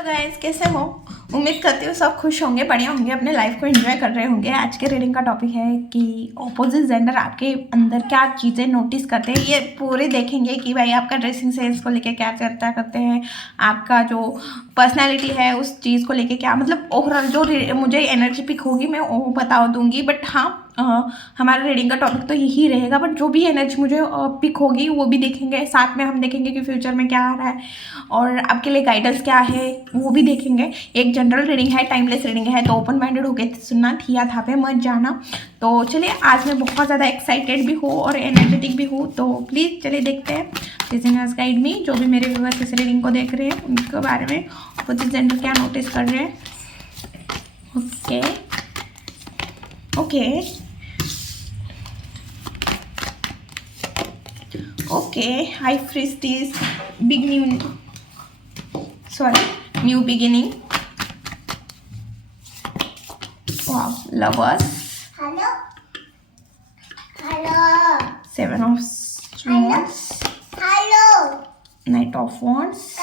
तो गाइस कैसे हो। उम्मीद करती हूँ सब खुश होंगे, बढ़िया होंगे, अपने लाइफ को एंजॉय कर रहे होंगे। आज के रीडिंग का टॉपिक है कि ऑपोजिट जेंडर आपके अंदर क्या चीज़ें नोटिस करते हैं। ये पूरे देखेंगे कि भाई आपका ड्रेसिंग सेंस को लेके क्या चर्चा करते हैं, आपका जो पर्सनैलिटी है उस चीज़ को लेके क्या, मतलब ओवरऑल जो मुझे एनर्जी पिक होगी मैं वो बता दूंगी। बट हाँ, हमारे रीडिंग का टॉपिक तो यही रहेगा, बट जो भी एनर्जी मुझे पिक होगी वो भी देखेंगे। साथ में हम देखेंगे कि फ्यूचर में क्या आ रहा है और आपके लिए गाइडेंस क्या है वो भी देखेंगे। एक जनरल रीडिंग है, टाइमलेस रीडिंग है, तो ओपन माइंडेड होकर सुनना, थिया था पे मत जाना। तो चलिए, आज मैं बहुत ज़्यादा एक्साइटेड भी हूँ और एनर्जेटिक भी हूँ, तो प्लीज़ चलिए देखते हैं। बिजनेस गाइड मी, जो भी मेरे व्यूअर्स इस रीडिंग को देख रहे हैं उनके बारे में अपोजिट जेंडर क्या नोटिस कर रहे हैं। Okay okay Okay, hi Fristies, new beginning. Wow, lovers. Hello. Seven of Swords. Hello. Knight of Wands.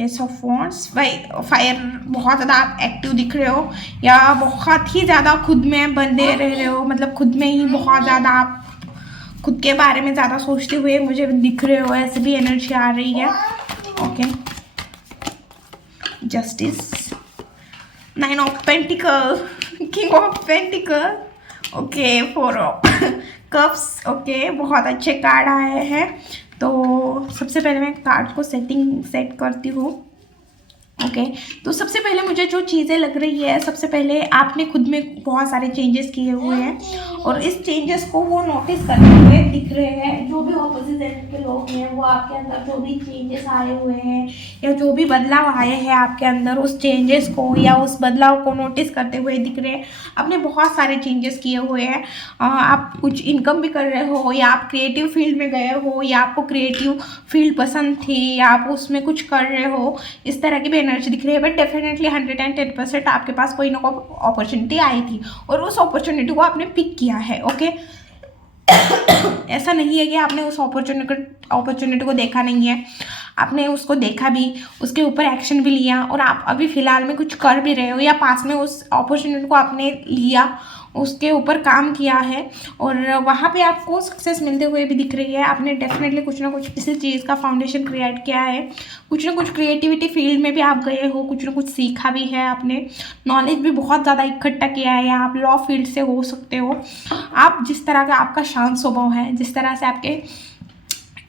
S of wands. भाई फायर, बहुत ज़्यादा आप एक्टिव दिख रहे हो या बहुत ही ज़्यादा खुद में बंधे रह रहे हो, मतलब खुद में ही बहुत ज़्यादा आप खुद के बारे में ज़्यादा सोचते हुए मुझे दिख रहे हो, ऐसे भी एनर्जी आ रही है। Okay, justice, nine of pentacle, king of pentacle, okay, four of cups. Okay, बहुत अच्छे कार्ड आए हैं। तो सबसे पहले मैं कार्ड को सेट करती हूँ। ओके, तो सबसे पहले मुझे जो चीज़ें लग रही है, सबसे पहले आपने खुद में बहुत सारे चेंजेस किए हुए हैं और इस चेंजेस को वो नोटिस करते हुए दिख रहे हैं। जो भी ऑपोजिट जेंडर के लोग हैं वो आपके अंदर जो भी चेंजेस आए हुए हैं या जो भी बदलाव आए हैं आपके अंदर, उस चेंजेस को या उस बदलाव को नोटिस करते हुए दिख रहे हैं। आपने बहुत सारे चेंजेस किए हुए हैं। आप कुछ इनकम भी कर रहे हो या आप क्रिएटिव फील्ड में गए हो या आपको क्रिएटिव फील्ड पसंद थी या आप उसमें कुछ कर रहे हो, इस तरह की भी एनर्जी दिख रही है। बट डेफिनेटली 110% आपके पास कोई ना कोई अपॉर्चुनिटी आई थी और उस अपॉर्चुनिटी को आपने पिक किया है। ओके, ऐसा नहीं है कि आपने उस अपॉर्चुनिटी को देखा नहीं है, आपने उसको देखा भी, उसके ऊपर एक्शन भी लिया और आप अभी फ़िलहाल में कुछ कर भी रहे हो या पास में उस अपॉर्चुनिटी को आपने लिया, उसके ऊपर काम किया है और वहाँ पे आपको सक्सेस मिलते हुए भी दिख रही है। आपने डेफिनेटली कुछ ना कुछ किसी चीज़ का फाउंडेशन क्रिएट किया है, कुछ ना कुछ क्रिएटिविटी फील्ड में भी आप गए हो, कुछ ना कुछ सीखा भी है, आपने नॉलेज भी बहुत ज़्यादा इकट्ठा किया है या आप लॉ फील्ड से हो सकते हो। आप जिस तरह का आपका शांत स्वभाव है, जिस तरह से आपके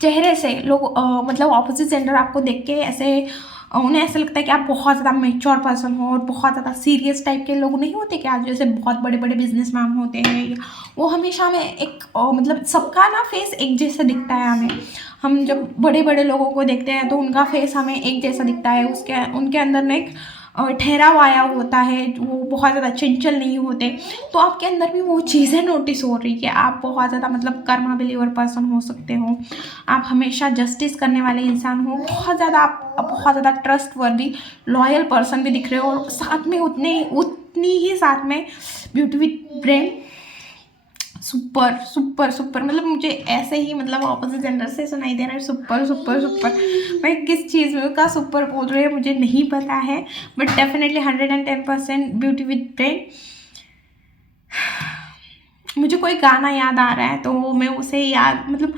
चेहरे से लोग मतलब ऑपोजिट जेंडर आपको देख के ऐसे उन्हें ऐसा लगता है कि आप बहुत ज़्यादा मेच्योर पर्सन हो और बहुत ज़्यादा सीरियस टाइप के लोग नहीं होते क्या, जैसे बहुत बड़े बड़े बिजनेसमैन होते हैं, वो हमेशा हमें एक मतलब सबका ना फेस एक जैसा दिखता है हमें। हम जब बड़े बड़े लोगों को देखते हैं तो उनका फेस हमें एक जैसा दिखता है, उनके अंदर ना एक ठहराव आया होता है, वो बहुत ज़्यादा चंचल नहीं होते। तो आपके अंदर भी वो चीज़ें नोटिस हो रही है। आप बहुत ज़्यादा मतलब कर्मा बिलीवर पर्सन हो सकते हो, आप हमेशा जस्टिस करने वाले इंसान हो, बहुत ज़्यादा आप बहुत ज़्यादा ट्रस्टवर्दी लॉयल पर्सन भी दिख रहे हो और साथ में उतनी ही साथ में beauty with brain, super super super, मतलब मुझे ऐसे ही मतलब ऑपोजिट जेंडर से सुनाई दे रहा है, सुपर सुपर सुपर। मैं किस चीज़ में का सुपर बोल रही है मुझे नहीं पता है, but definitely 110% beauty with brain. मुझे कोई गाना याद आ रहा है तो मैं उसे याद, मतलब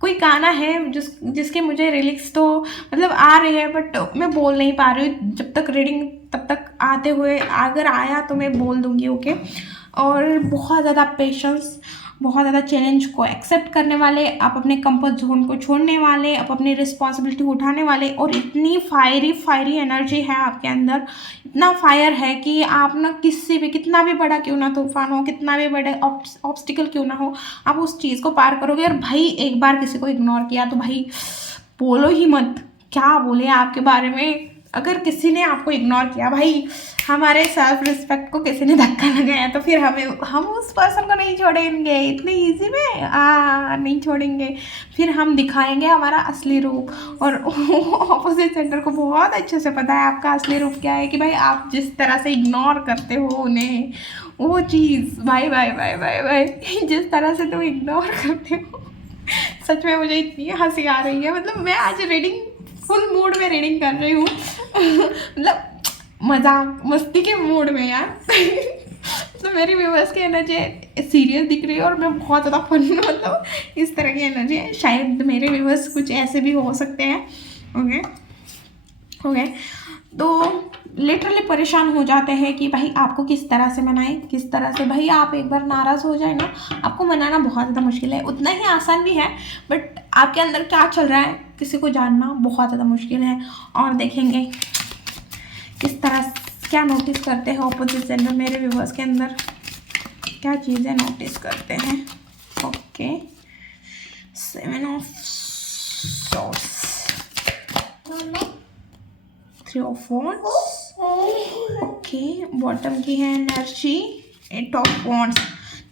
कोई गाना है जिसके मुझे लिरिक्स तो मतलब आ रहे हैं बट मैं बोल नहीं पा रही हूँ। जब तक रीडिंग तब तक आते हुए अगर आया तो मैं बोल दूँगी। ओके, और बहुत ज़्यादा पेशेंस, बहुत ज़्यादा चैलेंज को एक्सेप्ट करने वाले, आप अपने कंफर्ट जोन को छोड़ने वाले, आप अपनी रिस्पॉन्सिबिलिटी उठाने वाले, और इतनी फायरी एनर्जी है आपके अंदर, इतना फायर है कि आप ना किसी भी, कितना भी बड़ा क्यों ना तूफान हो, कितना भी बड़े ऑब्स्टिकल क्यों ना हो, आप उस चीज़ को पार करोगे। और भाई एक बार किसी को इग्नोर किया तो भाई बोलो ही मत, क्या बोले आपके बारे में। अगर किसी ने आपको इग्नोर किया, भाई हमारे सेल्फ रिस्पेक्ट को किसी ने धक्का लगाया तो फिर हम उस पर्सन को नहीं छोड़ेंगे इतने इजी में, नहीं छोड़ेंगे। फिर हम दिखाएंगे हमारा असली रूप, और ऑपोजिट जेंडर को बहुत अच्छे से पता है आपका असली रूप क्या है, कि भाई आप जिस तरह से इग्नोर करते हो उन्हें, वो चीज़ भाई भाई भाई भाई भाई जिस तरह से तुम इग्नोर करते हो सच में मुझे इतनी हंसी आ रही है, मतलब मैं आज रीडिंग फुल मूड में रीडिंग कर रही हूँ मतलब मजाक मस्ती के मूड में यार तो मेरी व्यूवर्स की एनर्जी सीरियस दिख रही है और मैं बहुत ज़्यादा फन मतलब इस तरह की एनर्जी है। शायद मेरे व्यूवर्स कुछ ऐसे भी हो सकते हैं। ओके ओके, तो लिटरली परेशान हो जाते हैं कि भाई आपको किस तरह से मनाएं, किस तरह से। भाई आप एक बार नाराज़ हो जाए ना, आपको मनाना बहुत ज़्यादा मुश्किल है, उतना ही आसान भी है, बट आपके अंदर क्या चल रहा है किसी को जानना बहुत ज़्यादा मुश्किल है। और देखेंगे किस तरह क्या नोटिस करते हैं ऑपोजिट जेंडर मेरे व्यूवर्स के अंदर, क्या चीज़ें नोटिस करते हैं। Okay, 7 of swords, 3 of wands. Okay, bottom की है एनर्जी 8 ऑफ वॉन्ड्स।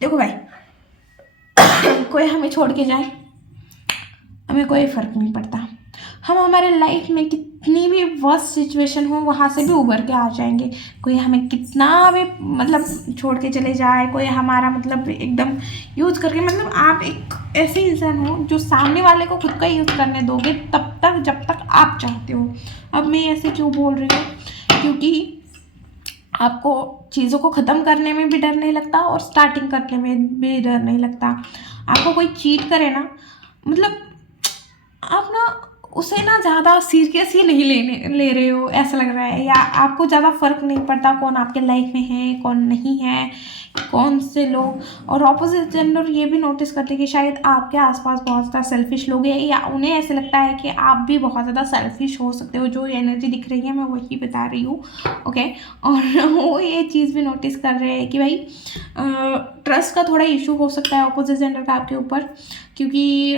देखो भाई कोई हमें छोड़ के जाए हमें कोई फ़र्क नहीं पड़ता, हम हमारे लाइफ में कितनी भी वर्स्ट सिचुएशन हो वहाँ से भी उभर के आ जाएंगे। कोई हमें कितना भी मतलब छोड़ के चले जाए, कोई हमारा मतलब एकदम यूज़ करके, मतलब आप एक ऐसे इंसान हो जो सामने वाले को खुद का यूज़ करने दोगे तब तक जब तक आप चाहते हो। अब मैं ऐसे क्यों बोल रही हूँ, क्योंकि आपको चीज़ों को ख़त्म करने में भी डर नहीं लगता और स्टार्टिंग करने में भी डर नहीं लगता। आपको कोई चीट करे ना, मतलब आप ना उसे ना ज़्यादा सीरियस ही नहीं ले रहे हो ऐसा लग रहा है, या आपको ज़्यादा फ़र्क नहीं पड़ता कौन आपके लाइफ में है कौन नहीं है, कौन से लोग। और ऑपोजिट जेंडर ये भी नोटिस करते हैं कि शायद आपके आसपास बहुत ज़्यादा सेल्फिश लोग हैं, या उन्हें ऐसे लगता है कि आप भी बहुत ज़्यादा सेल्फिश हो सकते हो। जो एनर्जी दिख रही है मैं वही बता रही हूँ। ओके, और वो ये चीज़ भी नोटिस कर रहे हैं कि भाई ट्रस्ट का थोड़ा इशू हो सकता है ऑपोजिट जेंडर का आपके ऊपर, क्योंकि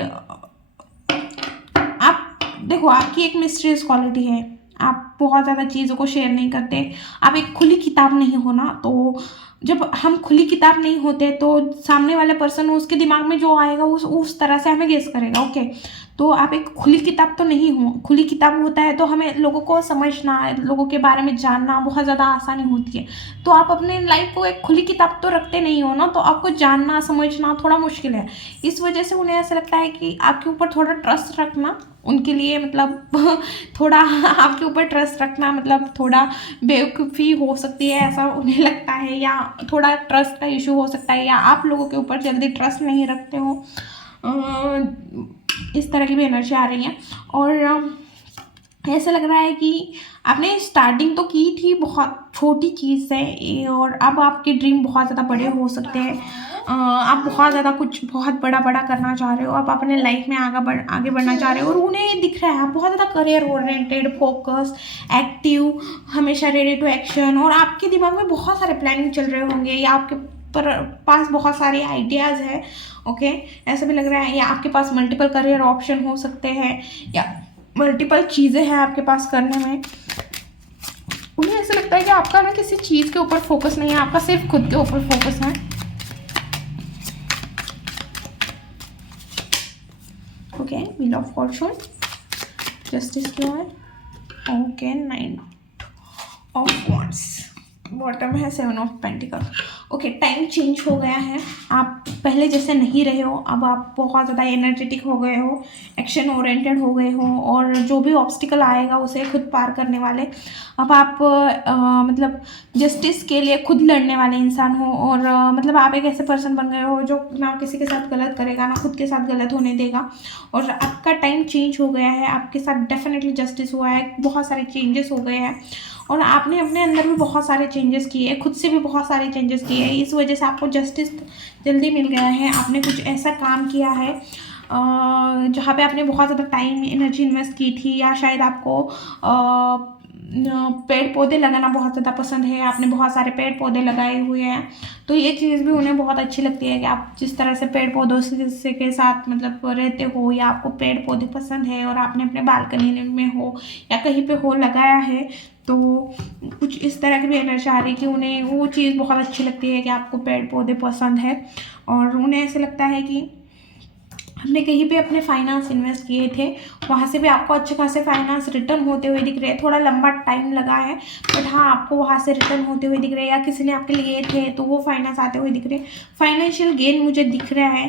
आप देखो आपकी एक मिस्टीरियस क्वालिटी है, आप बहुत ज़्यादा चीज़ों को शेयर नहीं करते, आप एक खुली किताब नहीं हो ना। तो जब हम खुली किताब नहीं होते तो सामने वाले पर्सन उसके दिमाग में जो आएगा उस तरह से हमें गेस करेगा। ओके, तो आप एक खुली किताब तो नहीं हो। खुली किताब होता है तो हमें लोगों को समझना, लोगों के बारे में जानना बहुत ज़्यादा आसानी होती है। तो आप अपने लाइफ को एक खुली किताब तो रखते नहीं हो ना, तो आपको जानना समझना थोड़ा मुश्किल है। इस वजह से उन्हें ऐसा लगता है कि आपके ऊपर थोड़ा ट्रस्ट रखना उनके लिए मतलब थोड़ा आपके ऊपर ट्रस्ट रखना मतलब थोड़ा बेवकूफ़ी हो सकती है, ऐसा उन्हें लगता है, या थोड़ा ट्रस्ट का इशू हो सकता है, या आप लोगों के ऊपर जल्दी ट्रस्ट नहीं रखते हो। इस तरह की भी एनर्जी आ रही है। और ऐसा लग रहा है कि आपने स्टार्टिंग तो की थी बहुत छोटी चीज़ से, और अब आपके ड्रीम बहुत ज़्यादा बड़े हो सकते हैं। आप बहुत ज़्यादा कुछ बहुत बड़ा करना चाह रहे हो, आप अपने लाइफ में आगे बढ़ना चाह रहे हो, और उन्हें ये दिख रहा है आप बहुत ज़्यादा करियर ओरिएंटेड, फोकस, एक्टिव, हमेशा रेडी टू एक्शन, और आपके दिमाग में बहुत सारे प्लानिंग चल रहे होंगे, या आपके पास बहुत सारे आइडियाज़ है। ओके, ऐसा भी लग रहा है, या आपके पास मल्टीपल करियर ऑप्शन हो सकते हैं, या मल्टीपल चीज़ें हैं आपके पास करने में। उन्हें ऐसा लगता है कि आपका ना किसी चीज़ के ऊपर फोकस नहीं है, आपका सिर्फ खुद के ऊपर फोकस है। Okay, wheel of Fortune, justice की ओर। ओके, 9 ऑफ वॉन्ड्स, बॉटम है 7 of pentacle. Okay, time change हो गया है, आप पहले जैसे नहीं रहे हो, अब आप बहुत ज़्यादा एनर्जेटिक हो गए हो, एक्शन ओरिएंटेड हो गए हो, और जो भी ऑब्स्टिकल आएगा उसे खुद पार करने वाले अब आप मतलब जस्टिस के लिए खुद लड़ने वाले इंसान हो। और मतलब आप एक ऐसे पर्सन बन गए हो जो ना किसी के साथ गलत करेगा ना खुद के साथ गलत होने देगा, और आपका टाइम चेंज हो गया है, आपके साथ डेफिनेटली जस्टिस हुआ है, बहुत सारे चेंजेस हो गए हैं, और आपने अपने अंदर भी बहुत सारे चेंजेस किए, खुद से भी बहुत सारे चेंजेस किए हैं। इस वजह से आपको जस्टिस जल्दी मिल गया है। आपने कुछ ऐसा काम किया है जहाँ पे आपने बहुत ज़्यादा टाइम एनर्जी इन्वेस्ट की थी, या शायद आपको पेड़ पौधे लगाना बहुत ज़्यादा पसंद है, आपने बहुत सारे पेड़ पौधे लगाए हुए हैं, तो ये चीज़ भी उन्हें बहुत अच्छी लगती है कि आप जिस तरह से पेड़ पौधों से के साथ मतलब रहते हो, या आपको पेड़ पौधे पसंद है और आपने अपने बालकनी में हो या कहीं पे हो लगाया है, तो कुछ इस तरह की भी एनर्जी आ रही है कि उन्हें वो चीज़ बहुत अच्छी लगती है कि आपको पेड़ पौधे पसंद है, और उन्हें ऐसे लगता है कि हमने कहीं पे अपने फाइनेंस इन्वेस्ट किए थे, वहाँ से भी आपको अच्छे खासे फाइनेंस रिटर्न होते हुए दिख रहे हैं। थोड़ा लंबा टाइम लगा है, बट हाँ आपको वहाँ से रिटर्न होते हुए दिख रहे हैं, या किसी ने आपके लिए थे तो वो फाइनेंस आते हुए दिख रहे हैं। फाइनेंशियल गेन मुझे दिख रहा है।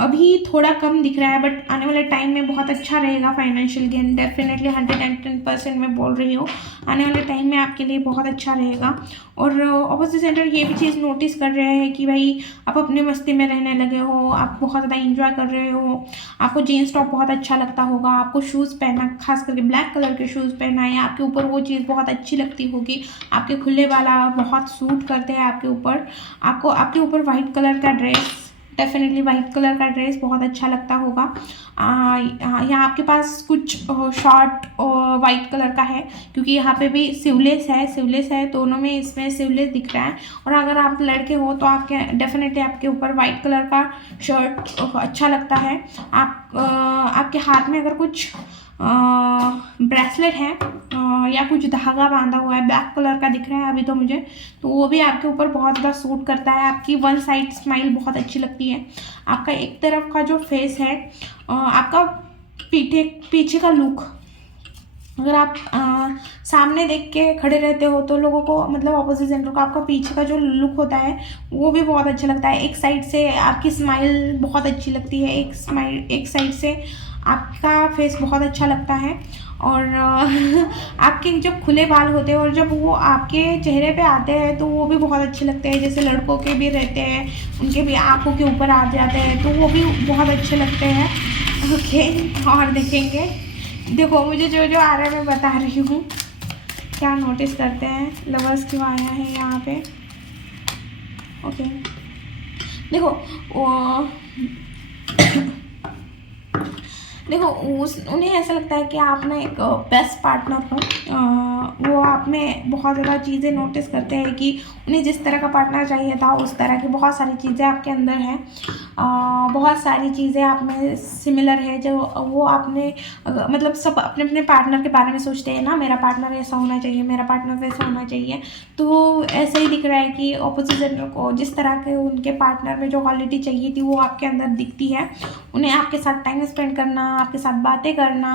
अभी थोड़ा कम दिख रहा है, बट आने वाले टाइम में बहुत अच्छा रहेगा फाइनेंशियल गेन। डेफिनेटली 110% मैं बोल रही हूँ, आने वाले टाइम में आपके लिए बहुत अच्छा रहेगा। और ऑपोजिट सेंटर ये भी चीज़ नोटिस कर रहे हैं कि भाई आप अपनी मस्ती में रहने लगे हो, आप बहुत ज़्यादा इंजॉय कर रहे हो, आपको जीन्स टॉप बहुत अच्छा लगता होगा, आपको शूज़ पहनना, खास करके ब्लैक कलर के शूज़ पहनना या आपके ऊपर वो चीज़ बहुत अच्छी लगती होगी, आपके खुले वाला बहुत सूट करते हैं आपके ऊपर। आपको आपके ऊपर वाइट कलर का ड्रेस, डेफिनेटली वाइट कलर का ड्रेस बहुत अच्छा लगता होगा। यहाँ आपके पास कुछ शॉर्ट वाइट कलर का है, क्योंकि यहाँ पे भी सिवलेस है दोनों में, इसमें सिवलेस दिख रहा है। और अगर आप लड़के हो तो आपके डेफिनेटली आपके ऊपर वाइट कलर का शर्ट अच्छा लगता है। आपके हाथ में अगर कुछ ब्रेसलेट है या कुछ धागा बांधा हुआ है, ब्लैक कलर का दिख रहा है अभी तो मुझे, तो वो भी आपके ऊपर बहुत ज़्यादा सूट करता है। आपकी वन साइड स्माइल बहुत अच्छी लगती है। आपका एक तरफ का जो फेस है, आपका पीछे का लुक, अगर आप सामने देख के खड़े रहते हो तो लोगों को, मतलब ऑपोजिट जेंडर को, आपका पीछे का जो लुक होता है वो भी बहुत अच्छा लगता है। एक साइड से आपकी स्माइल बहुत अच्छी लगती है, एक साइड से आपका फेस बहुत अच्छा लगता है। और आपके जब खुले बाल होते हैं और जब वो आपके चेहरे पे आते हैं तो वो भी बहुत अच्छे लगते हैं। जैसे लड़कों के भी रहते हैं, उनके भी आँखों के ऊपर आ जाते हैं तो वो भी बहुत अच्छे लगते हैं। ओके, और देखेंगे, देखो मुझे जो जो आ रहा है मैं बता रही हूँ। क्या नोटिस करते हैं, लवर्स क्यों आया है यहाँ पे। ओके, देखो देखो उन्हें ऐसा लगता है कि आप ना एक बेस्ट पार्टनर हो। वो आप में बहुत ज़्यादा चीज़ें नोटिस करते हैं कि उन्हें जिस तरह का पार्टनर चाहिए था उस तरह की बहुत सारी चीज़ें आपके अंदर हैं। बहुत सारी चीज़ें आप में सिमिलर है, जो वो आपने मतलब सब अपने अपने पार्टनर के बारे में सोचते हैं ना, मेरा पार्टनर ऐसा होना चाहिए, मेरा पार्टनर वैसा होना चाहिए। तो ऐसा ही दिख रहा है कि ऑपोजिट जेंडर को जिस तरह के उनके पार्टनर में जो क्वालिटी चाहिए थी वो आपके अंदर दिखती है। उन्हें आपके साथ टाइम स्पेंड करना, आपके साथ बातें करना,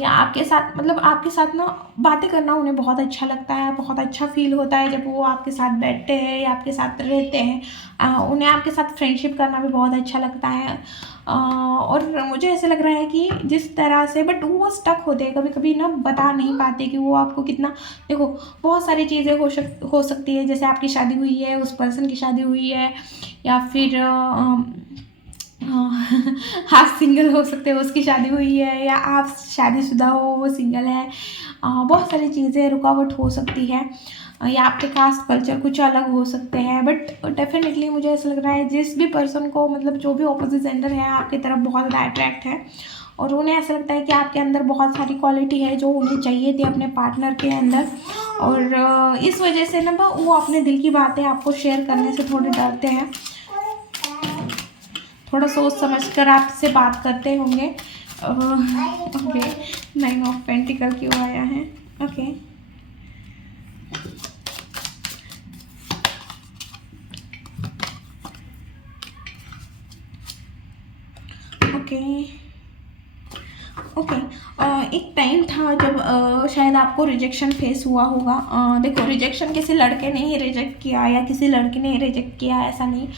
या आपके साथ, मतलब आपके साथ ना बातें करना उन्हें बहुत अच्छा लगता है। बहुत अच्छा फील होता है जब वो आपके साथ बैठते हैं या आपके साथ रहते हैं। उन्हें आपके साथ फ्रेंडशिप करना भी बहुत अच्छा लगता है। और मुझे ऐसे लग रहा है कि जिस तरह से, बट वो स्टक होते हैं कभी कभी ना, बता नहीं पाते कि वो आपको कितना। देखो बहुत सारी चीज़ें हो सकती है, जैसे आपकी शादी हुई है, उस पर्सन की शादी हुई है, या फिर आप सिंगल हो सकते हो, उसकी शादी हुई है, या आप शादीशुदा हो वो सिंगल है। बहुत सारी चीज़ें रुकावट हो सकती है, या आपके कास्ट कल्चर कुछ अलग हो सकते हैं। बट डेफिनेटली मुझे ऐसा लग रहा है जिस भी पर्सन को, मतलब जो भी ऑपोजिट जेंडर है आपकी तरफ बहुत ज़्यादा अट्रैक्ट है, और उन्हें ऐसा लगता है कि आपके अंदर बहुत सारी क्वालिटी है जो उन्हें चाहिए थी अपने पार्टनर के अंदर। और इस वजह से ना वो अपने दिल की बातें आपको शेयर करने से थोड़े डरते हैं, थोड़ा सोच समझ कर आपसे बात करते होंगे। ओके, 9 ऑफ पेंटिकल क्यों आया है। ओके, ओके, एक टाइम था जब शायद आपको रिजेक्शन फेस हुआ होगा। देखो रिजेक्शन किसी लड़के ने ही रिजेक्ट किया या किसी लड़की ने रिजेक्ट किया, ऐसा नहीं।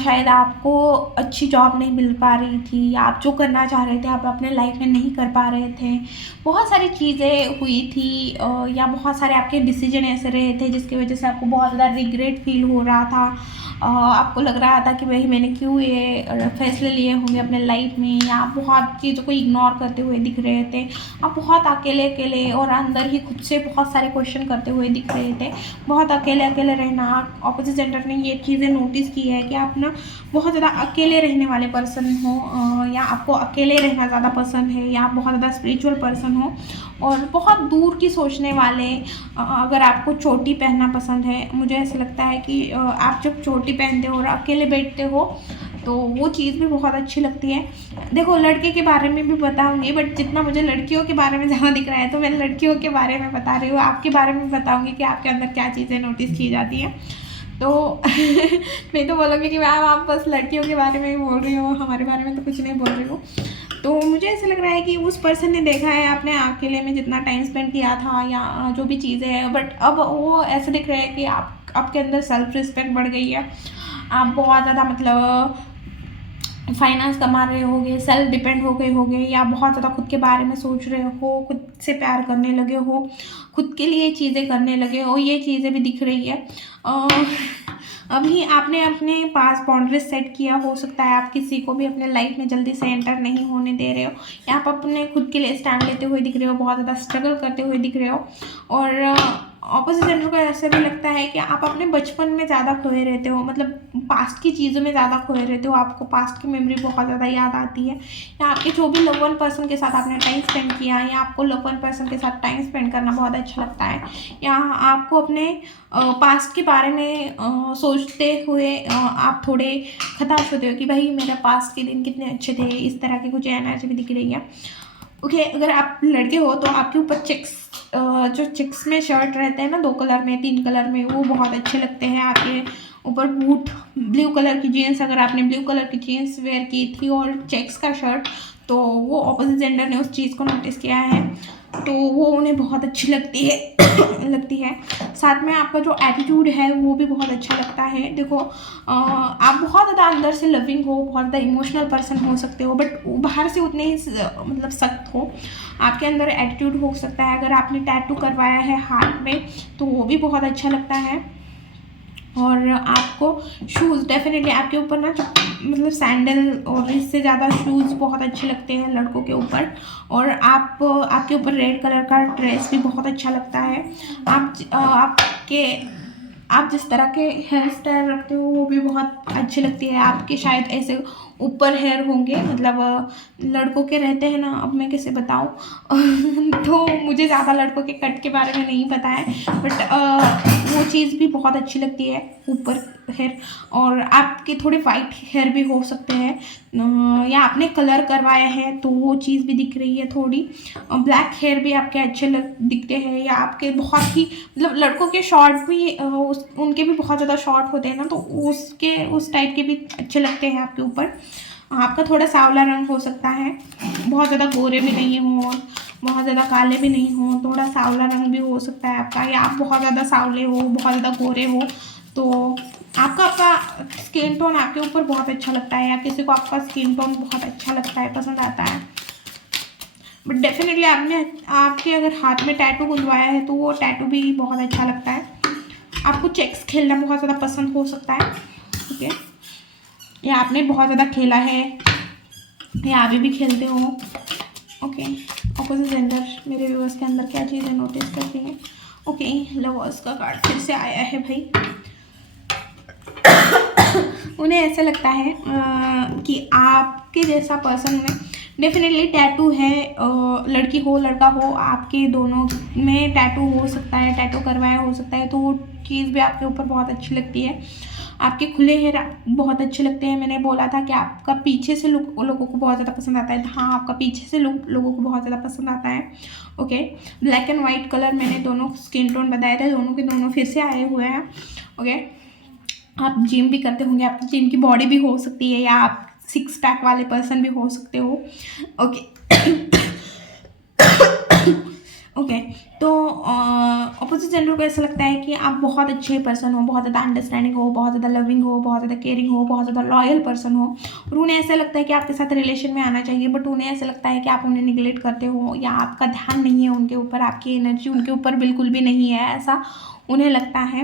शायद आपको अच्छी जॉब नहीं मिल पा रही थी, या आप जो करना चाह रहे थे आप अपने लाइफ में नहीं कर पा रहे थे। बहुत सारी चीज़ें हुई थी, या बहुत सारे आपके डिसीजन ऐसे रहे थे जिसकी वजह से आपको बहुत ज़्यादा रिग्रेट फील हो रहा था। आपको लग रहा था कि भाई मैंने क्यों ये फैसले लिए होंगे अपने लाइफ में, या आप बहुत चीज़ों को इग्नोर करते हुए दिख रहे थे। आप बहुत अकेले अकेले और अंदर ही खुद से बहुत सारे क्वेश्चन करते हुए दिख रहे थे। बहुत अकेले अकेले रहना, ऑपोजिट जेंडर ने ये चीज़ें नोटिस की है कि आप ना बहुत ज़्यादा अकेले रहने वाले पर्सन हो, या आपको अकेले रहना ज़्यादा पसंद है, या आप बहुत ज़्यादा स्पिरिचुअल पर्सन हो और बहुत दूर की सोचने वाले। अगर आपको चोटी पहनना पसंद है, मुझे ऐसा लगता है कि आप जब चोटी पहनते हो और अकेले बैठते हो तो वो चीज़ भी बहुत अच्छी लगती है। देखो लड़के के बारे में भी बताऊंगी, बट जितना मुझे लड़कियों के बारे में ज़्यादा दिख रहा है तो मैं लड़कियों के बारे में बता रही हूँ। आपके बारे में बताऊंगी कि आपके अंदर क्या चीज़ें नोटिस की जाती हैं। तो मैं तो बोलूँगी कि मैम आप बस लड़कियों के बारे में ही बोल रही हो, हमारे बारे में तो कुछ नहीं बोल रही हो। तो मुझे ऐसा लग रहा है कि उस पर्सन ने देखा है आपने अकेले में जितना टाइम स्पेंड किया था या जो भी चीज़ें हैं, बट अब वो ऐसे दिख रहा है कि आपके अंदर सेल्फ रिस्पेक्ट बढ़ गई है। आप बहुत ज़्यादा मतलब फाइनेंस कमा रहे होगे, सेल्फ डिपेंड हो गए होगे, या बहुत ज़्यादा खुद के बारे में सोच रहे हो, खुद से प्यार करने लगे हो, खुद के लिए चीज़ें करने लगे हो, ये चीज़ें भी दिख रही है। अभी आपने अपने पास बाउंड्रीज सेट किया, हो सकता है आप किसी को भी अपने लाइफ में जल्दी से एंटर नहीं होने दे रहे हो, या आप अपने खुद के लिए स्टैंड लेते हुए दिख रहे हो, बहुत ज़्यादा स्ट्रगल करते हुए दिख रहे हो। और ऑपोजिट जेंडर को ऐसे भी लगता है कि आप अपने बचपन में ज़्यादा खोए रहते हो, मतलब पास्ट की चीज़ों में ज़्यादा खोए रहते हो, आपको पास्ट की मेमोरी बहुत ज़्यादा याद आती है, या आपके जो भी लव वन पर्सन के साथ आपने टाइम स्पेंड किया, या आपको लव वन पर्सन के साथ टाइम स्पेंड करना बहुत अच्छा लगता है, या आपको अपने पास्ट के बारे में सोचते हुए आप थोड़े हताश होते हो कि भाई मेरा पास्ट के दिन कितने अच्छे थे, इस तरह की कुछ एनर्जी भी दिख रही है। ओके, अगर आप लड़के हो तो आपके ऊपर चेक्स, जो चेक्स में शर्ट रहते हैं ना, 2 कलर में 3 कलर में, वो बहुत अच्छे लगते हैं। आपके ऊपर बूट, ब्लू कलर की जीन्स, अगर आपने ब्लू कलर की जीन्स वेयर की थी और चेक्स का शर्ट, तो वो ऑपोजिट जेंडर ने उस चीज़ को नोटिस किया है, तो वो उन्हें बहुत अच्छी लगती है लगती है। साथ में आपका जो एटीट्यूड है वो भी बहुत अच्छा लगता है। देखो, आप बहुत ज़्यादा अंदर से लविंग हो, बहुत ज़्यादा इमोशनल पर्सन हो सकते हो, बट बाहर से उतने ही मतलब सख्त हो। आपके अंदर एटीट्यूड हो सकता है। अगर आपने टैटू करवाया है हाथ में तो वो भी बहुत अच्छा लगता है। और आपको शूज़ डेफिनेटली आपके ऊपर ना, मतलब सैंडल और इससे ज़्यादा शूज़ बहुत अच्छे लगते हैं लड़कों के ऊपर। और आपके ऊपर रेड कलर का ड्रेस भी बहुत अच्छा लगता है। आप जिस तरह के हेयर स्टाइल रखते हो वो भी बहुत अच्छी लगती है। आपके शायद ऐसे ऊपर हेयर होंगे, मतलब लड़कों के रहते हैं ना, अब मैं कैसे बताऊँ तो मुझे ज़्यादा लड़कों के कट के बारे में नहीं पता है, बट वो चीज़ भी बहुत अच्छी लगती है, ऊपर हेयर। और आपके थोड़े वाइट हेयर भी हो सकते हैं, या आपने कलर करवाया है तो वो चीज़ भी दिख रही है थोड़ी। ब्लैक हेयर भी आपके अच्छे दिखते हैं, या आपके बहुत ही, मतलब लड़कों के शॉर्ट भी उनके भी बहुत ज़्यादा शॉर्ट होते हैं ना, तो उस टाइप के भी अच्छे लगते हैं आपके ऊपर। आपका थोड़ा सांवला रंग हो सकता है, बहुत ज़्यादा गोरे भी नहीं हो, बहुत ज़्यादा काले भी नहीं हो, थोड़ा सांवला रंग भी हो सकता है आपका, या आप बहुत ज़्यादा सांवले हो, बहुत ज़्यादा गोरे हो, तो आपका स्किन टोन आपके ऊपर बहुत अच्छा लगता है, या किसी को आपका स्किन टोन बहुत अच्छा लगता है, पसंद आता है। बट डेफिनेटली आपके अगर हाथ में टैटू गुंदवाया है तो वो टैटू भी बहुत अच्छा लगता है। आपको चेक्स खेलना बहुत ज़्यादा पसंद हो सकता है, ठीक है, या आपने बहुत ज़्यादा खेला है, या अभी भी खेलते हो। ओके, ऑपोजिट जेंडर मेरे व्यूअर्स के अंदर क्या चीज़ें नोटिस करती हैं। ओके, लवर्स का कार्ड फिर से आया है भाई। उन्हें ऐसा लगता है कि आपके जैसा पर्सन में डेफिनेटली टैटू है, लड़की हो लड़का हो, आपके दोनों में टैटू हो सकता है, टैटू करवाया हो सकता है, तो वो चीज़ भी आपके ऊपर बहुत अच्छी लगती है। आपके खुले हेयर बहुत अच्छे लगते हैं। मैंने बोला था कि आपका पीछे से लुक लोगों को बहुत ज़्यादा पसंद आता है, हाँ, आपका पीछे से लुक लोगों को बहुत ज़्यादा पसंद आता है। Okay, black and white colour मैंने दोनों स्किन टोन बताए थे, दोनों के दोनों फिर से आए हुए हैं। ओके, आप जिम भी करते होंगे, आपकी जिम की बॉडी भी हो सकती है, या आप 6 पैक वाले पर्सन भी हो सकते हो। ओके ओके, तो ऑपोजिट जेंडर को ऐसा लगता है कि आप बहुत अच्छे पर्सन हो, बहुत ज़्यादा अंडरस्टैंडिंग हो, बहुत ज़्यादा लविंग हो, बहुत ज़्यादा केयरिंग हो, बहुत ज़्यादा लॉयल पर्सन हो, और उन्हें ऐसा लगता है कि आपके साथ रिलेशन में आना चाहिए, बट उन्हें ऐसा लगता है कि आप उन्हें निगलेक्ट करते हो, या आपका ध्यान नहीं है उनके ऊपर, आपकी एनर्जी उनके ऊपर बिल्कुल भी नहीं है, ऐसा उन्हें लगता है।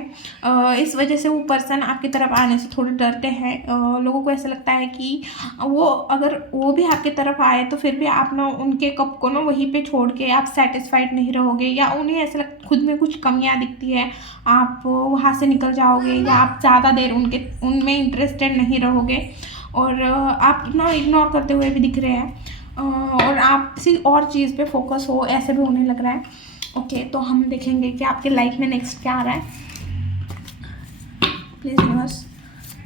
इस वजह से वो पर्सन आपकी तरफ आने से थोड़े डरते हैं। लोगों को ऐसा लगता है कि अगर वो भी आपकी तरफ आए तो फिर भी आप ना उनके कप को ना वहीं पे छोड़ के आप सेटिस्फाइड नहीं रहोगे, या उन्हें ऐसा खुद में कुछ कमियां दिखती है, आप वहाँ से निकल जाओगे, या आप ज़्यादा देर उनमें इंटरेस्टेड नहीं रहोगे, और आप ना इग्नोर करते हुए भी दिख रहे हैं, और आप किसी और चीज़ पे फोकस हो, ऐसे भी उन्हें लग रहा है। ओके, तो हम देखेंगे कि आपके लाइफ में नेक्स्ट क्या आ रहा है। प्लीज़ व्यूअर्स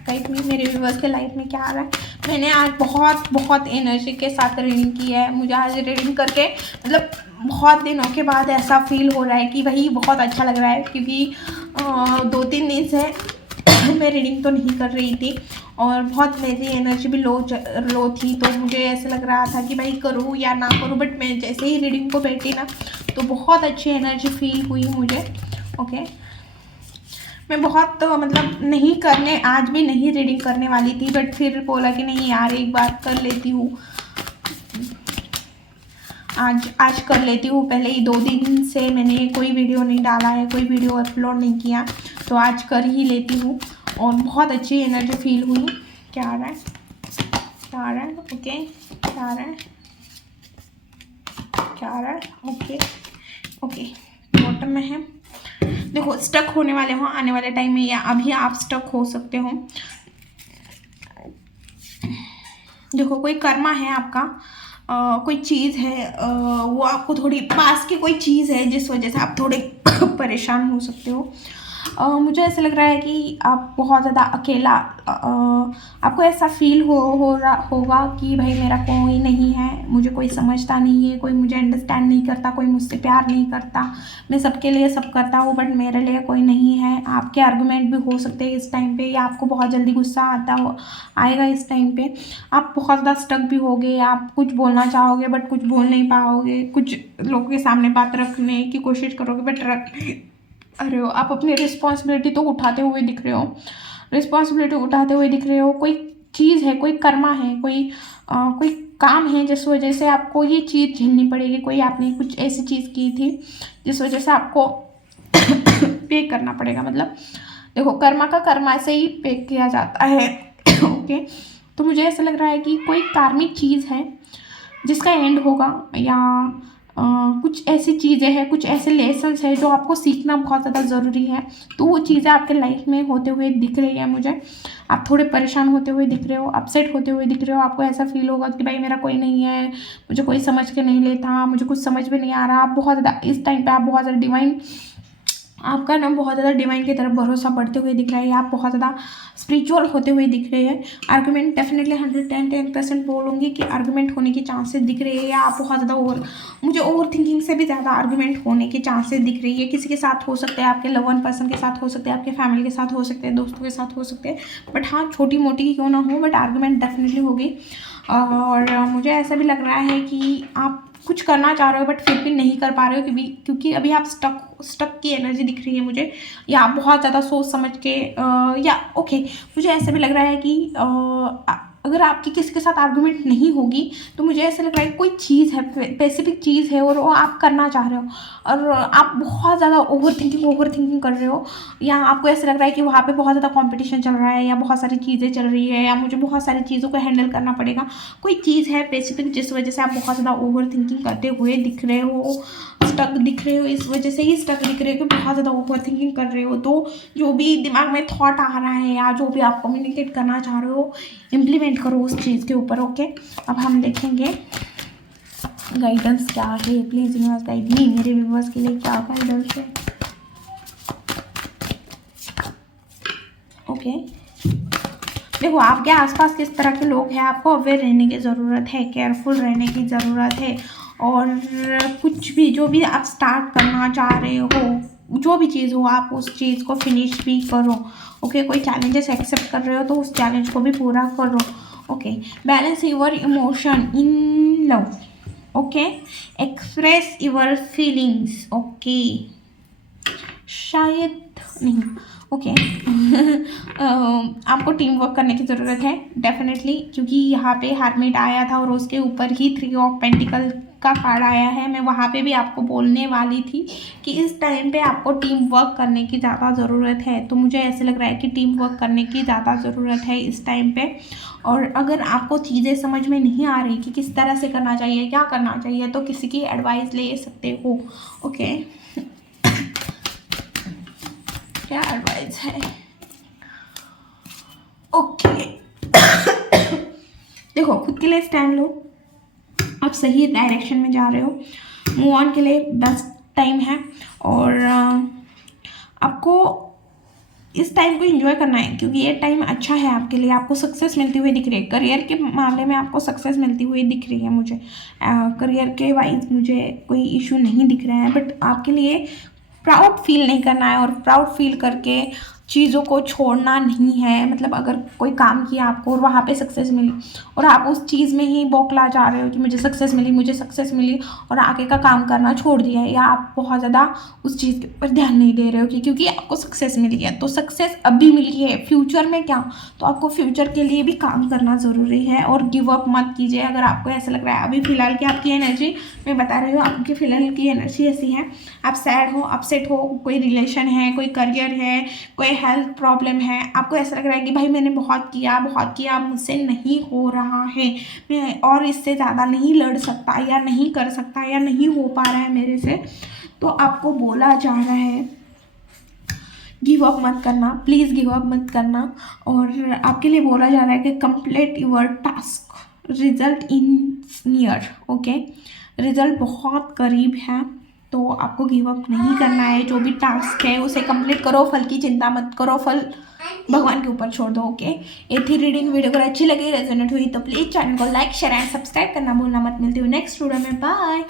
गाइड मी, मेरे व्यूअर्स के लाइफ में क्या आ रहा है। मैंने आज बहुत बहुत एनर्जी के साथ रीडिंग की है। मुझे आज रीडिंग करके मतलब बहुत दिनों के बाद ऐसा फील हो रहा है कि भाई बहुत अच्छा लग रहा है, क्योंकि 2-3 दिन से मैं रीडिंग तो नहीं कर रही थी, और बहुत मेरी एनर्जी भी लो थी, तो मुझे ऐसा लग रहा था कि भाई करूँ या ना करूँ, बट मैं जैसे ही रीडिंग को बैठी ना तो बहुत अच्छी एनर्जी फील हुई मुझे। ओके, मैं बहुत तो मतलब नहीं करने, आज भी नहीं रीडिंग करने वाली थी, बट फिर बोला कि नहीं यार एक बार कर लेती हूँ, आज कर लेती हूँ। पहले ही 2 दिन से मैंने कोई वीडियो नहीं डाला है, कोई वीडियो अपलोड नहीं किया, तो आज कर ही लेती हूँ। और बहुत अच्छी एनर्जी फील हुई। क्या आ रहा है, क्या आ रहा है, ओके, क्या आ रहा है, क्या आ रहा है, ओके ओके, बॉटम में है। देखो स्टक होने वाले हो आने वाले टाइम में, या अभी आप स्टक हो सकते हो। देखो कोई कर्मा है आपका, कोई चीज़ है, वो आपको थोड़ी पास की कोई चीज़ है जिस वजह से आप थोड़े परेशान हो सकते हो। मुझे ऐसा लग रहा है कि आप बहुत ज़्यादा अकेला, आपको ऐसा फील हो रहा होगा कि भाई मेरा कोई नहीं है, मुझे कोई समझता नहीं है, कोई मुझे अंडरस्टैंड नहीं करता, कोई मुझसे प्यार नहीं करता, मैं सबके लिए सब करता हूँ बट मेरे लिए कोई नहीं है। आपके आर्गुमेंट भी हो सकते हैं इस टाइम पे, या आपको बहुत जल्दी गुस्सा आएगा इस टाइम पे। आप बहुत ज़्यादा स्टक भी होगे, आप कुछ बोलना चाहोगे बट कुछ बोल नहीं पाओगे, कुछ लोगों के सामने बात रखने की कोशिश करोगे बट रख अरे हो। आप अपनी रिस्पॉन्सिबिलिटी तो उठाते हुए दिख रहे हो, रिस्पॉन्सिबिलिटी उठाते हुए दिख रहे हो। कोई चीज़ है, कोई कर्मा है, कोई काम है जिस वजह से आपको ये चीज़ झेलनी पड़ेगी। कोई आपने कुछ ऐसी चीज़ की थी जिस वजह से आपको पे करना पड़ेगा। मतलब देखो कर्मा का कर्मा से ही पे किया जाता है। ओके, तो मुझे ऐसा लग रहा है कि कोई कार्मिक चीज़ है जिसका एंड होगा, या कुछ ऐसी चीज़ें हैं, कुछ ऐसे लेसन्स हैं जो आपको सीखना बहुत ज़्यादा ज़रूरी है। तो वो चीज़ें आपके लाइफ में होते हुए दिख रही है मुझे। आप थोड़े परेशान होते हुए दिख रहे हो, अपसेट होते हुए दिख रहे हो। आपको ऐसा फील होगा कि भाई मेरा कोई नहीं है, मुझे कोई समझ के नहीं लेता, मुझे कुछ समझ में नहीं आ रहा। आप बहुत ज़्यादा इस टाइम पे आप बहुत ज़्यादा डिवाइन, आपका ना बहुत ज़्यादा डिवाइन की तरफ भरोसा बढ़ते हुए दिख रहा है, आप बहुत ज़्यादा स्पिरिचुअल होते हुए दिख रहे हैं। आर्गुमेंट डेफिनेटली 110% बोलूँगी कि आर्गुमेंट होने के चांसेस दिख रहे हैं, या आप बहुत ज़्यादा मुझे ओवर थिंकिंग से भी ज़्यादा आर्गुमेंट होने के चांसेस दिख रही है। किसी के साथ हो सकते हैं, आपके लव वन पर्सन के साथ हो सकते हैं, आपके फैमिली के साथ हो सकते हैं, दोस्तों के साथ हो सकते हैं, बट हाँ छोटी मोटी ही क्यों ना हो, बट आर्गुमेंट डेफिनेटली होगी। और मुझे ऐसा भी लग रहा है कि आप कुछ करना चाह रहे हो बट फिर भी नहीं कर पा रहे हो, क्योंकि अभी आप स्टक की एनर्जी दिख रही है मुझे, या आप बहुत ज़्यादा सोच समझ के या ओके, मुझे ऐसा भी लग रहा है कि अगर आपकी किसी के साथ आर्गुमेंट नहीं होगी तो मुझे ऐसा लग रहा है कोई चीज़ है, स्पेसिफिक चीज़ है और वो आप करना चाह रहे हो, और आप बहुत ज़्यादा ओवर थिंकिंग कर रहे हो, या आपको ऐसा लग रहा है कि वहाँ पे बहुत ज़्यादा कंपटीशन चल रहा है, या बहुत सारी चीज़ें चल रही है, या मुझे बहुत सारी चीज़ों को हैंडल करना पड़ेगा। कोई चीज़ है स्पेसिफिक जिस वजह से आप बहुत ज़्यादा ओवर थिंकिंग करते हुए दिख रहे हो, स्टक दिख रहे हो, इस वजह से ही स्टक दिख रहे हो कि बहुत ज़्यादा ओवर थिंकिंग कर रहे हो। तो जो भी दिमाग में थॉट आ रहा है, या जो भी आप कम्युनिकेट करना चाह रहे हो, इम्प्लीमेंट करो उस चीज़ के ऊपर। ओके, अब हम देखेंगे गाइडेंस क्या है। प्लीज़ यूनिवर्स गाइड मी, मेरे व्यूअर्स के लिए क्या गाइडेंस है। ओके, देखो आपके आसपास किस तरह के लोग हैं, आपको अवेयर रहने की ज़रूरत है, केयरफुल रहने की ज़रूरत है। और कुछ भी जो भी आप स्टार्ट करना चाह रहे हो, जो भी चीज़ हो, आप उस चीज़ को फिनिश भी करो। ओके, कोई चैलेंजेस एक्सेप्ट कर रहे हो तो उस चैलेंज को भी पूरा करो। Okay, balance your emotion in love. Okay, express your feelings. Okay, शायद नहीं, ओके आपको टीम वर्क करने की ज़रूरत है डेफिनेटली, क्योंकि यहाँ पे हार्मिट आया था और उसके ऊपर ही 3 ऑफ पेंटिकल का कार्ड आया है। मैं वहाँ पे भी आपको बोलने वाली थी कि इस टाइम पे आपको टीम वर्क करने की ज़्यादा ज़रूरत है। तो मुझे ऐसे लग रहा है कि टीम वर्क करने की ज़्यादा ज़रूरत है इस टाइम पे। और अगर आपको चीज़ें समझ में नहीं आ रही कि किस तरह से करना चाहिए, क्या करना चाहिए, तो किसी की एडवाइस ले सकते हो। ओके, क्या एडवाइस है। ओके देखो खुद के लिए स्टैंड लो, आप सही डायरेक्शन में जा रहे हो, मूव ऑन के लिए बेस्ट टाइम है। और आपको इस टाइम को एंजॉय करना है, क्योंकि ये टाइम अच्छा है आपके लिए। आपको सक्सेस मिलती हुई दिख रही है, करियर के मामले में आपको सक्सेस मिलती हुई दिख रही है मुझे। करियर के वाइज मुझे कोई इशू नहीं दिख रहा है, बट आपके लिए प्राउड फील नहीं करना है, और प्राउड फील करके चीज़ों को छोड़ना नहीं है। मतलब अगर कोई काम किया आपको और वहाँ पे सक्सेस मिली और आप उस चीज़ में ही बौखला जा रहे हो कि मुझे सक्सेस मिली और आगे का काम करना छोड़ दिया है, या आप बहुत ज़्यादा उस चीज़ के ऊपर ध्यान नहीं दे रहे हो क्योंकि आपको सक्सेस मिली है, तो सक्सेस अभी मिली है, फ्यूचर में क्या, तो आपको फ्यूचर के लिए भी काम करना ज़रूरी है। और गिव अप मत कीजिए। अगर आपको ऐसा लग रहा है अभी फ़िलहाल की आपकी एनर्जी, मैं बता रही हूँ आपकी फ़िलहाल की एनर्जी ऐसी है, आप सैड हो, अपसेट हो, कोई रिलेशन है, कोई करियर है, कोई हेल्थ प्रॉब्लम है, आपको ऐसा लग रहा है कि भाई मैंने बहुत किया अब मुझसे नहीं हो रहा है, मैं और इससे ज़्यादा नहीं लड़ सकता या नहीं कर सकता या नहीं हो पा रहा है मेरे से, तो आपको बोला जा रहा है गिव अप मत करना, प्लीज़ गिव अप मत करना। और आपके लिए बोला जा रहा है कि complete your task, result in near, okay, result बहुत करीब है, तो आपको गिव अप नहीं करना है। जो भी टास्क है उसे कंप्लीट करो, फल की चिंता मत करो, फल भगवान के ऊपर छोड़ दो, ओके। ये थी रीडिंग। वीडियो अगर अच्छी लगी, रेजोनेट हुई तो प्लीज़ चैनल को लाइक शेयर एंड सब्सक्राइब करना भूलना मत। मिलती हूँ नेक्स्ट वीडियो में, बाय।